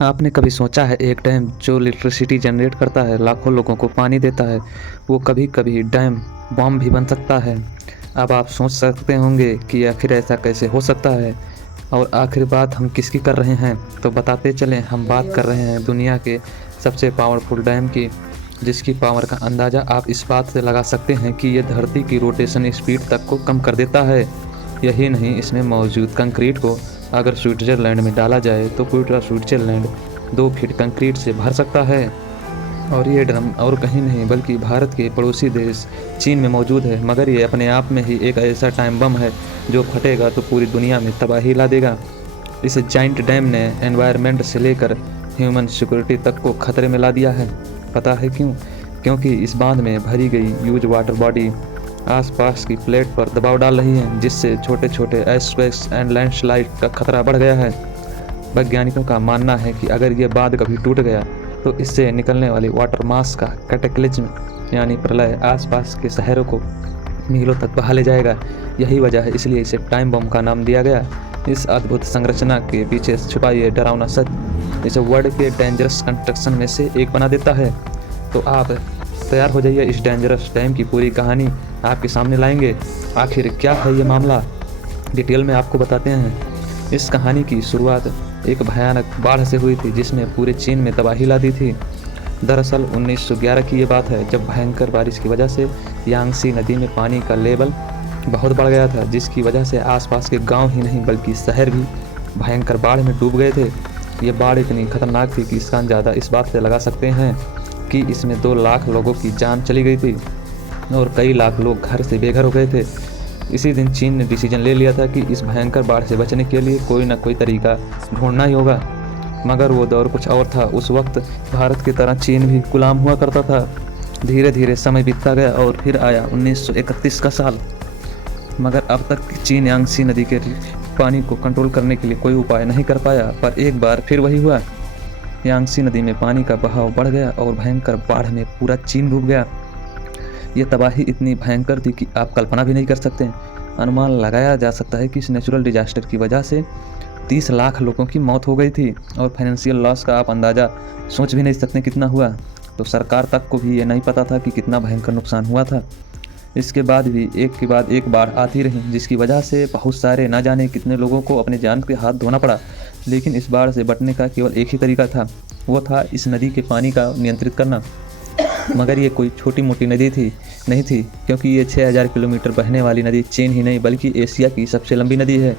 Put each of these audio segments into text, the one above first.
आपने कभी सोचा है एक डैम जो इलेक्ट्रिसिटी जनरेट करता है, लाखों लोगों को पानी देता है, वो कभी कभी डैम बॉम्ब भी बन सकता है। अब आप सोच सकते होंगे कि आखिर ऐसा कैसे हो सकता है और आखिर बात हम किसकी कर रहे हैं। तो बताते चलें, हम बात कर रहे हैं दुनिया के सबसे पावरफुल डैम की, जिसकी पावर का अंदाज़ा आप इस बात से लगा सकते हैं कि यह धरती की रोटेशन स्पीड तक को कम कर देता है। यही नहीं, इसमें मौजूद कंक्रीट को अगर स्विट्ज़रलैंड में डाला जाए तो पूरा स्विट्ज़रलैंड 2 फीट कंक्रीट से भर सकता है। और ये ड्रम और कहीं नहीं बल्कि भारत के पड़ोसी देश चीन में मौजूद है। मगर ये अपने आप में ही एक ऐसा टाइम बम है जो फटेगा तो पूरी दुनिया में तबाही ला देगा। इस जाइंट डैम ने एनवायरनमेंट से लेकर ह्यूमन सिक्योरिटी तक को खतरे में ला दिया है। पता है क्यों? क्योंकि इस बांध में भरी गई ह्यूज वाटर बॉडी आसपास की प्लेट पर दबाव डाल रही है, जिससे छोटे छोटे एर्थक्वेक्स एंड लैंडस्लाइड का खतरा बढ़ गया है। वैज्ञानिकों का मानना है कि अगर ये बांध कभी टूट गया तो इससे निकलने वाली वाटर मास का कैटेक्लिज्म यानी प्रलय आसपास के शहरों को मीलों तक बहा ले जाएगा। यही वजह है, इसलिए इसे टाइम बम का नाम दिया गया। इस अद्भुत संरचना के पीछे छुपा ये डरावना सच इसे वर्ल्ड के डेंजरस कंस्ट्रक्शन में से एक बना देता है। तो आप तैयार हो जाइए, इस डेंजरस डैम की पूरी कहानी आपके सामने लाएंगे। आखिर क्या है ये मामला, डिटेल में आपको बताते हैं। इस कहानी की शुरुआत एक भयानक बाढ़ से हुई थी जिसने पूरे चीन में तबाही ला दी थी। दरअसल 1911 की ये बात है, जब भयंकर बारिश की वजह से यांगसी नदी में पानी का लेवल बहुत बढ़ गया था, जिसकी वजह से आसपास के गांव ही नहीं बल्कि शहर भी भयंकर बाढ़ में डूब गए थे। ये बाढ़ इतनी खतरनाक थी कि इसका अंदाज़ा इस बात से लगा सकते हैं कि इसमें 2 लाख लोगों की जान चली गई थी और कई लाख लोग घर से बेघर हो गए थे। इसी दिन चीन ने डिसीजन ले लिया था कि इस भयंकर बाढ़ से बचने के लिए कोई ना कोई तरीका ढूंढना ही होगा। मगर वो दौर कुछ और था। उस वक्त भारत की तरह चीन भी गुलाम हुआ करता था। धीरे धीरे समय बीतता गया और फिर आया 1931 का साल। मगर अब तक चीन यांगसी नदी के पानी को कंट्रोल करने के लिए कोई उपाय नहीं कर पाया। पर एक बार फिर वही हुआ, यांगसी नदी में पानी का बहाव बढ़ गया और भयंकर बाढ़ में पूरा चीन डूब गया। ये तबाही इतनी भयंकर थी कि आप कल्पना भी नहीं कर सकते। अनुमान लगाया जा सकता है कि इस नेचुरल डिजास्टर की वजह से 30 लाख लोगों की मौत हो गई थी और फाइनेंशियल लॉस का आप अंदाज़ा सोच भी नहीं सकते कितना हुआ। तो सरकार तक को भी ये नहीं पता था कि कितना भयंकर नुकसान हुआ था। इसके बाद भी एक के बाद एक बाढ़ आती रही, जिसकी वजह से बहुत सारे ना जाने कितने लोगों को अपने जान के हाथ धोना पड़ा। लेकिन इस बाढ़ से बचने का केवल एक ही तरीका था, वो था इस नदी के पानी का नियंत्रित करना। मगर ये कोई छोटी मोटी नदी नहीं थी, क्योंकि ये 6000 किलोमीटर बहने वाली नदी चीन ही नहीं बल्कि एशिया की सबसे लंबी नदी है।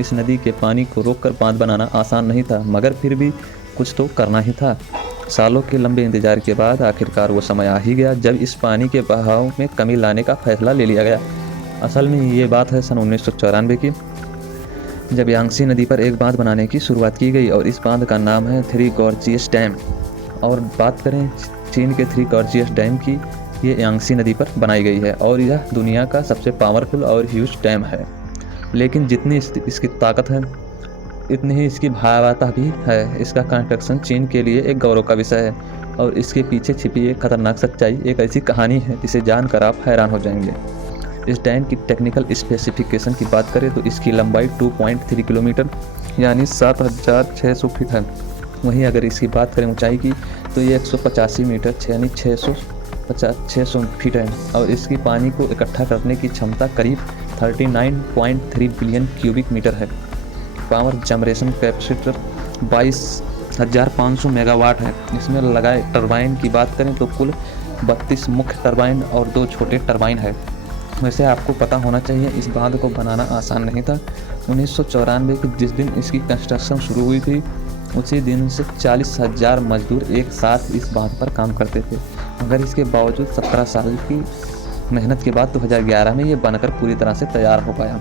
इस नदी के पानी को रोककर बांध बनाना आसान नहीं था, मगर फिर भी कुछ तो करना ही था। सालों के लंबे इंतजार के बाद आखिरकार वो समय आ ही गया जब इस पानी के बहाव में कमी लाने का फैसला ले लिया गया। असल में ये बात है सन 1994 की, जब यांगसी नदी पर एक बांध बनाने की शुरुआत की गई और इस बांध का नाम है थ्री गॉर्जियस डैम। और बात करें चीन के थ्री गॉर्जियस डैम की, ये यांगसी नदी पर बनाई गई है और यह दुनिया का सबसे पावरफुल और ह्यूज डैम है। लेकिन जितनी इसकी ताकत है इतनी ही इसकी भयावहता भी है। इसका कंस्ट्रक्शन चीन के लिए एक गौरव का विषय है और इसके पीछे छिपी एक खतरनाक सच्चाई एक ऐसी कहानी है जिसे जानकर आप हैरान हो जाएंगे। इस डैम की टेक्निकल स्पेसिफिकेशन की बात करें तो इसकी लंबाई 2.3 किलोमीटर यानी 7600 फीट है। वहीं अगर इसकी बात करें ऊंचाई की तो ये 185 मीटर यानी 600 फीट है और इसकी पानी को इकट्ठा करने की क्षमता करीब 39.3 बिलियन क्यूबिक मीटर है। पावर जनरेशन कैपेसिटर 22,500 मेगावाट है। इसमें लगाए टरबाइन की बात करें तो कुल 32 मुख्य टरबाइन और 2 छोटे टरबाइन है। वैसे आपको पता होना चाहिए इस बांध को बनाना आसान नहीं था। 1994 के जिस दिन इसकी कंस्ट्रक्शन शुरू हुई थी उसी दिन से 40,000 मजदूर एक साथ इस बांध पर काम करते थे। मगर इसके बावजूद 17 साल की मेहनत के बाद 2011 में ये बनकर पूरी तरह से तैयार हो पाया।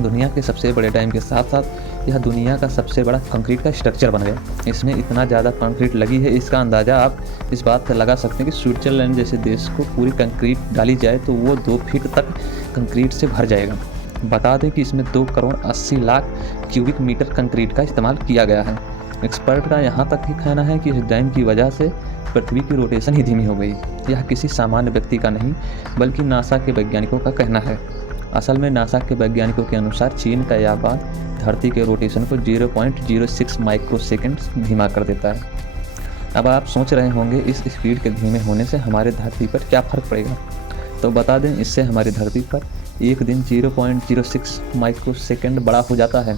दुनिया के सबसे बड़े डैम के साथ साथ यह दुनिया का सबसे बड़ा कंक्रीट का स्ट्रक्चर बन गया। इसमें इतना ज़्यादा कंक्रीट लगी है, इसका अंदाज़ा आप इस बात से लगा सकते हैं कि स्विट्ज़रलैंड जैसे देश को पूरी कंक्रीट डाली जाए तो वो 2 फीट तक कंक्रीट से भर जाएगा। बता दें कि इसमें 2 crore 80 lakh cubic metre concrete का इस्तेमाल किया गया है। एक्सपर्ट का यहाँ तक ही कहना है कि इस डैम की वजह से पृथ्वी की रोटेशन ही धीमी हो गई। यह किसी सामान्य व्यक्ति का नहीं बल्कि नासा के वैज्ञानिकों का कहना है। असल में नासा के वैज्ञानिकों के अनुसार चीन का यह बांध धरती के रोटेशन को 0.06 माइक्रोसेकंड धीमा कर देता है। अब आप सोच रहे होंगे इस स्पीड के धीमे होने से हमारे धरती पर क्या फ़र्क पड़ेगा। तो बता दें, इससे हमारी धरती पर एक दिन 0.06 माइक्रोसेकंड बड़ा हो जाता है।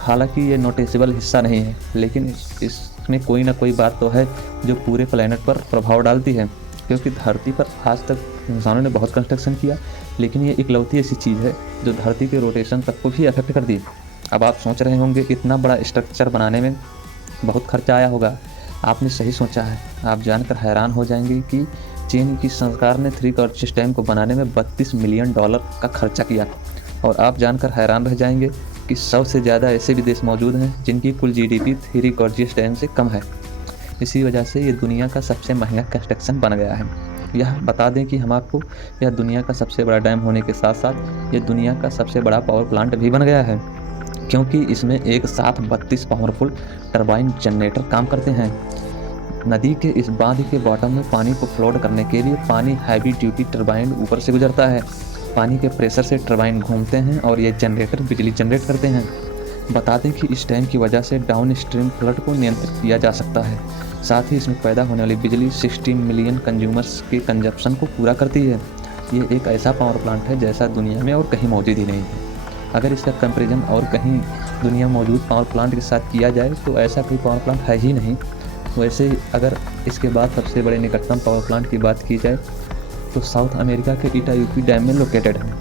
हालांकि ये नोटिसेबल हिस्सा नहीं है, लेकिन इसमें कोई ना कोई बात तो है जो पूरे प्लेनेट पर प्रभाव डालती है, क्योंकि धरती पर आज तक इंसानों ने बहुत कंस्ट्रक्शन किया, लेकिन ये इकलौती ऐसी चीज़ है जो धरती के रोटेशन तक को भी अफेक्ट कर दी। अब आप सोच रहे होंगे इतना बड़ा स्ट्रक्चर बनाने में बहुत खर्चा आया होगा। आपने सही सोचा है। आप जानकर हैरान हो जाएंगे कि चीन की सरकार ने 3 गॉर्जियस डैम को बनाने में $32 मिलियन का खर्चा किया। और आप जानकर हैरान रह जाएंगे कि 100 से ज़्यादा ऐसे भी देश मौजूद हैं जिनकी कुल GDP 3 गॉर्जियस डैम से कम है। इसी वजह से ये दुनिया का सबसे महंगा कंस्ट्रक्शन बन गया है। यह बता दें कि हम आपको, यह दुनिया का सबसे बड़ा डैम होने के साथ साथ ये दुनिया का सबसे बड़ा पावर प्लांट भी बन गया है, क्योंकि इसमें एक साथ 32 पावरफुल टरबाइन जनरेटर काम करते हैं। नदी के इस बांध के बॉटम में पानी को फ्लोट करने के लिए पानी हैवी ड्यूटी टरबाइन ऊपर से गुजरता है। पानी के प्रेशर से टरबाइन घूमते हैं और ये जनरेटर बिजली जनरेट करते हैं। बता दें कि इस डैम की वजह से डाउन स्ट्रीम फ्लड को नियंत्रित किया जा सकता है। साथ ही इसमें पैदा होने वाली बिजली 60 मिलियन कंज्यूमर्स के कंजप्शन को पूरा करती है। ये एक ऐसा पावर प्लांट है जैसा दुनिया में और कहीं मौजूद ही नहीं है। अगर इसका कंपेरिजन और कहीं दुनिया मौजूद पावर प्लांट के साथ किया जाए तो ऐसा कोई पावर प्लांट है ही नहीं। वैसे अगर इसके बाद सबसे बड़े निकटतम पावर प्लांट की बात की जाए तो साउथ अमेरिका के इटायूपी डैम में लोकेटेड है,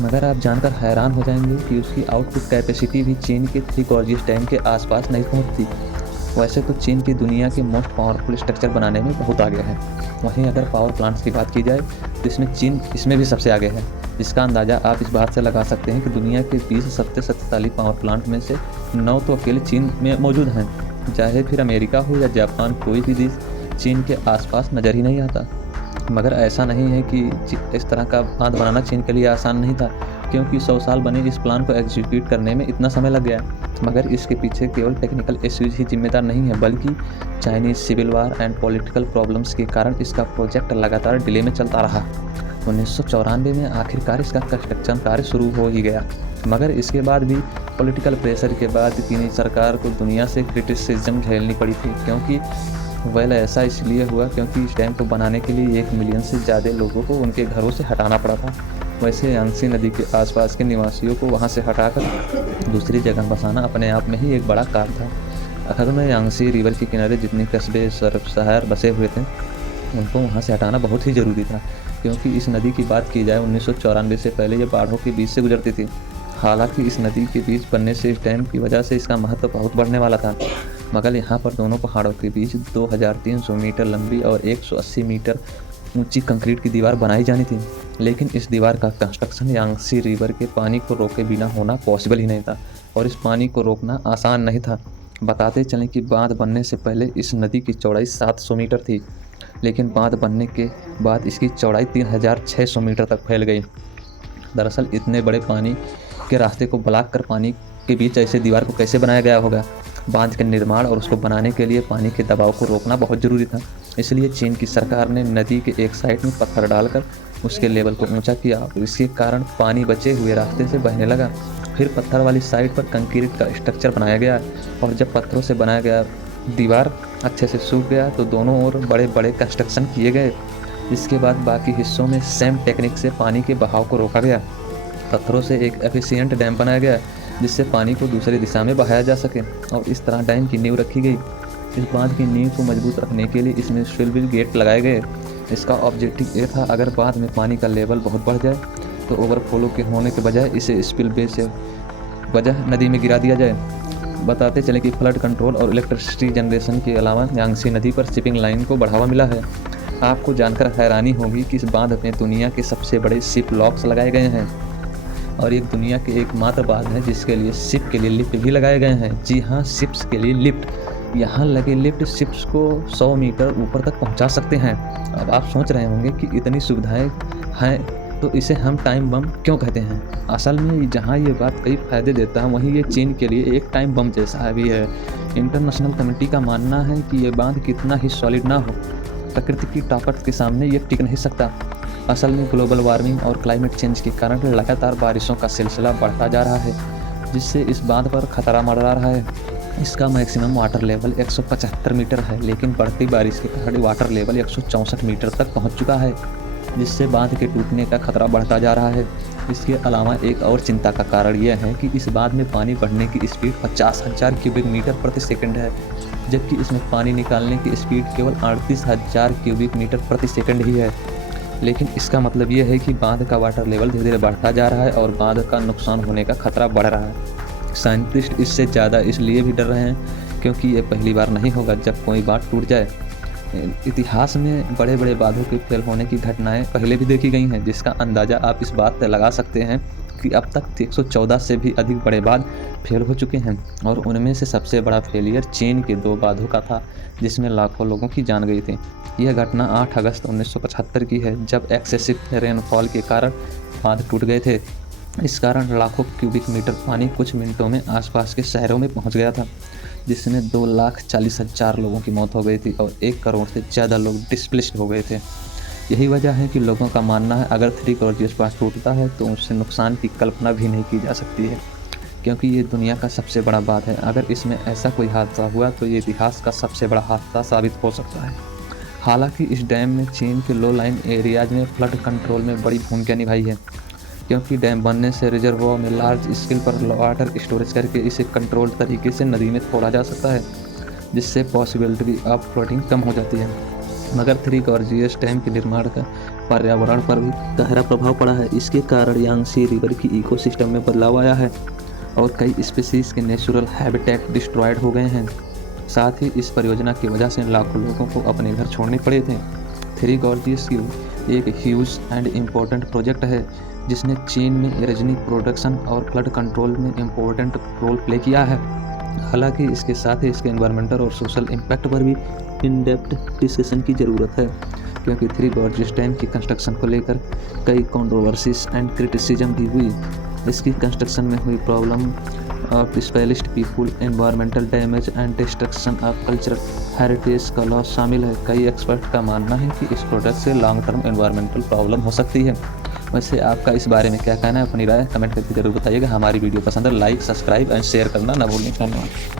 मगर आप जानकर हैरान हो जाएंगे कि उसकी आउटपुट कैपेसिटी भी चीन के 3 गॉर्जियस डैम के आसपास नहीं पहुंचती। वैसे तो चीन की दुनिया के मोस्ट पावरफुल स्ट्रक्चर बनाने में बहुत आगे है। वहीं अगर पावर प्लांट्स की बात की जाए तो इसमें चीन इसमें भी सबसे आगे है, जिसका अंदाज़ा आप इस बात से लगा सकते हैं कि दुनिया के 20 सबसे शक्तिशाली पावर प्लांट में से 9 तो अकेले चीन में मौजूद हैं। चाहे फिर अमेरिका हो या जापान, कोई भी देश चीन के आसपास नज़र ही नहीं आता। मगर ऐसा नहीं है कि इस तरह का बांध बनाना चीन के लिए आसान नहीं था, क्योंकि 100 साल बने इस प्लान को एग्जीक्यूट करने में इतना समय लग गया। मगर इसके पीछे केवल टेक्निकल इश्यूज ही जिम्मेदार नहीं है, बल्कि Chinese civil war and political problems के कारण इसका प्रोजेक्ट लगातार डिले में चलता रहा। 1994 में आखिरकार इसका कंस्ट्रक्शन कार्य शुरू हो ही गया, मगर इसके बाद भी पॉलिटिकल प्रेशर के बाद चीनी सरकार को दुनिया से क्रिटिसिज्म झेलनी पड़ी थी। क्योंकि ऐसा इसलिए हुआ क्योंकि इस डैम को बनाने के लिए 1 मिलियन से ज़्यादा लोगों को उनके घरों से हटाना पड़ा था। वैसे यांगसी नदी के आसपास के निवासियों को वहां से हटाकर दूसरी जगह बसाना अपने आप में ही एक बड़ा काम था। असल में यांगसी रिवर के किनारे जितने कस्बे शहर बसे हुए थे उनको वहां से हटाना बहुत ही ज़रूरी था, क्योंकि इस नदी की बात की जाए 1994 से पहले ये बाढ़ों के बीच से गुजरती थी। हालांकि इस नदी के बीच बनने से इस डैम की वजह से इसका महत्व बहुत बढ़ने वाला था, मगर यहाँ पर दोनों पहाड़ों के बीच 2300 मीटर लंबी और 180 मीटर ऊंची कंक्रीट की दीवार बनाई जानी थी। लेकिन इस दीवार का कंस्ट्रक्शन यांगसी रिवर के पानी को रोके बिना होना पॉसिबल ही नहीं था, और इस पानी को रोकना आसान नहीं था। बताते चलें कि बांध बनने से पहले इस नदी की चौड़ाई 700 मीटर थी, लेकिन बांध बनने के बाद इसकी चौड़ाई 3600 मीटर तक फैल गई। दरअसल इतने बड़े पानी के रास्ते को ब्लॉक कर पानी के बीच ऐसे दीवार को कैसे बनाया गया होगा। बांध के निर्माण और उसको बनाने के लिए पानी के दबाव को रोकना बहुत ज़रूरी था। इसलिए चीन की सरकार ने नदी के एक साइड में पत्थर डालकर उसके लेवल को ऊंचा किया और इसके कारण पानी बचे हुए रास्ते से बहने लगा। फिर पत्थर वाली साइड पर कंक्रीट का स्ट्रक्चर बनाया गया, और जब पत्थरों से बनाया गया दीवार अच्छे से सूख गया तो दोनों ओर बड़े बड़े कंस्ट्रक्शन किए गए। इसके बाद बाकी हिस्सों में सेम टेक्निक से पानी के बहाव को रोका गया। पत्थरों से एक एफिशिएंट डैम बनाया गया जिससे पानी को दूसरी दिशा में बहाया जा सके, और इस तरह डैम की नींव रखी गई। इस बांध की नींव को मजबूत रखने के लिए इसमें स्पिलवे गेट लगाए गए। इसका ऑब्जेक्टिव ये था, अगर बांध में पानी का लेवल बहुत बढ़ जाए तो ओवरफ्लो के होने के बजाय इसे स्पिलवे से वजह नदी में गिरा दिया जाए। बताते चले कि फ्लड कंट्रोल और इलेक्ट्रिसिटी जनरेशन के अलावा यांगसी नदी पर शिपिंग लाइन को बढ़ावा मिला है। आपको जानकर हैरानी होगी कि इस बांध में दुनिया के सबसे बड़े शिप लॉक्स लगाए गए हैं, और एक दुनिया के एकमात्र बांध है जिसके लिए शिप के लिए लिफ्ट भी लगाए गए हैं। जी हाँ, शिप्स के लिए लिफ्ट। यहाँ लगे लिफ्ट शिप्स को 100 मीटर ऊपर तक पहुँचा सकते हैं। अब आप सोच रहे होंगे कि इतनी सुविधाएं हैं तो इसे हम टाइम बम क्यों कहते हैं। असल में जहाँ ये बात कई फ़ायदे देता है, वहीं ये चीन के लिए एक टाइम बम जैसा भी है। इंटरनेशनल कम्युनिटी का मानना है कि ये बांध कितना ही सॉलिड ना हो, प्रकृति की ताकत के सामने ये टिक नहीं सकता। असल में ग्लोबल वार्मिंग और क्लाइमेट चेंज के कारण लगातार बारिशों का सिलसिला बढ़ता जा रहा है, जिससे इस बांध पर खतरा मंडरा रहा है। इसका मैक्सिमम वाटर लेवल 175 मीटर है, लेकिन बढ़ती बारिश के कारण वाटर लेवल 164 मीटर तक पहुंच चुका है, जिससे बांध के टूटने का खतरा बढ़ता जा रहा है। इसके अलावा एक और चिंता का कारण यह है कि इस बांध में पानी बढ़ने की स्पीड 50,000 क्यूबिक मीटर प्रति सेकंड है, जबकि इसमें पानी निकालने की स्पीड केवल 38,000 क्यूबिक मीटर प्रति सेकंड ही है। लेकिन इसका मतलब यह है कि बांध का वाटर लेवल धीरे धीरे बढ़ता जा रहा है और बांध का नुकसान होने का खतरा बढ़ रहा है। साइंटिस्ट इससे ज़्यादा इसलिए भी डर रहे हैं क्योंकि ये पहली बार नहीं होगा जब कोई बांध टूट जाए। इतिहास में बड़े बड़े बांधों के फेल होने की घटनाएं पहले भी देखी गई हैं, जिसका अंदाज़ा आप इस बात से लगा सकते हैं कि अब तक 114 से भी अधिक बड़े बांध फेल हो चुके हैं और उनमें से सबसे बड़ा फेलियर चीन के 2 बांधों का था, जिसमें लाखों लोगों की जान गई थी। यह घटना 8 अगस्त 1975 की है, जब एक्सेसिव रेनफॉल के कारण बांध टूट गए थे। इस कारण लाखों क्यूबिक मीटर पानी कुछ मिनटों में आसपास के शहरों में पहुंच गया था, जिसमें 2,40,000 लोगों की मौत हो गई थी और 1 करोड़ से ज़्यादा लोग डिस्प्लेस्ड हो गए थे। यही वजह है कि लोगों का मानना है अगर 3 गॉर्जियस बांध टूटता है तो उससे नुकसान की कल्पना भी नहीं की जा सकती है, क्योंकि ये दुनिया का सबसे बड़ा बांध है। अगर इसमें ऐसा कोई हादसा हुआ तो ये इतिहास का सबसे बड़ा हादसा साबित हो सकता है। हालांकि इस डैम में चीन के लो लाइन एरियाज में फ्लड कंट्रोल में बड़ी भूमिका निभाई है, क्योंकि डैम बनने से रिजर्वोयर में लार्ज स्केल पर वाटर स्टोरेज करके इसे कंट्रोल तरीके से नदी में छोड़ा जा सकता है, जिससे पॉसिबिलिटी ऑफ फ्लडिंग कम हो जाती है। मगर 3 गॉर्जियस डैम के निर्माण का पर्यावरण पर भी गहरा प्रभाव पड़ा है। इसके कारण यांगसी रिवर की इकोसिस्टम में बदलाव आया है और कई स्पीसीज के नेचुरल हैबिटेट डिस्ट्रॉयड हो गए हैं। साथ ही इस परियोजना की वजह से लाखों लोगों को अपने घर छोड़ने पड़े थे। 3 गॉर्जियस की एक ह्यूज एंड इम्पोर्टेंट प्रोजेक्ट है, जिसने चीन में इरोजन प्रोडक्शन और फ्लड कंट्रोल में इम्पोर्टेंट रोल प्ले किया है। हालांकि इसके साथ ही इसके एनवायरमेंटल और सोशल इम्पैक्ट पर भी इन डेप्थ डिस्कशन की ज़रूरत है, क्योंकि 3 गॉर्जियस डैम की कंस्ट्रक्शन को लेकर कई कंट्रोवर्सीज एंड क्रिटिसिज्म भी हुई। इसकी कंस्ट्रक्शन में हुई problem of displaced people, environmental damage and destruction of cultural heritage का लॉस शामिल है। कई एक्सपर्ट का मानना है कि इस प्रोजेक्ट से लॉन्ग टर्म एनवायरमेंटल प्रॉब्लम हो सकती है। वैसे आपका इस बारे में क्या कहना है? अपनी राय कमेंट करके जरूर बताइएगा। हमारी वीडियो पसंद है लाइक, सब्सक्राइब एंड शेयर करना ना भूलें। धन्यवाद।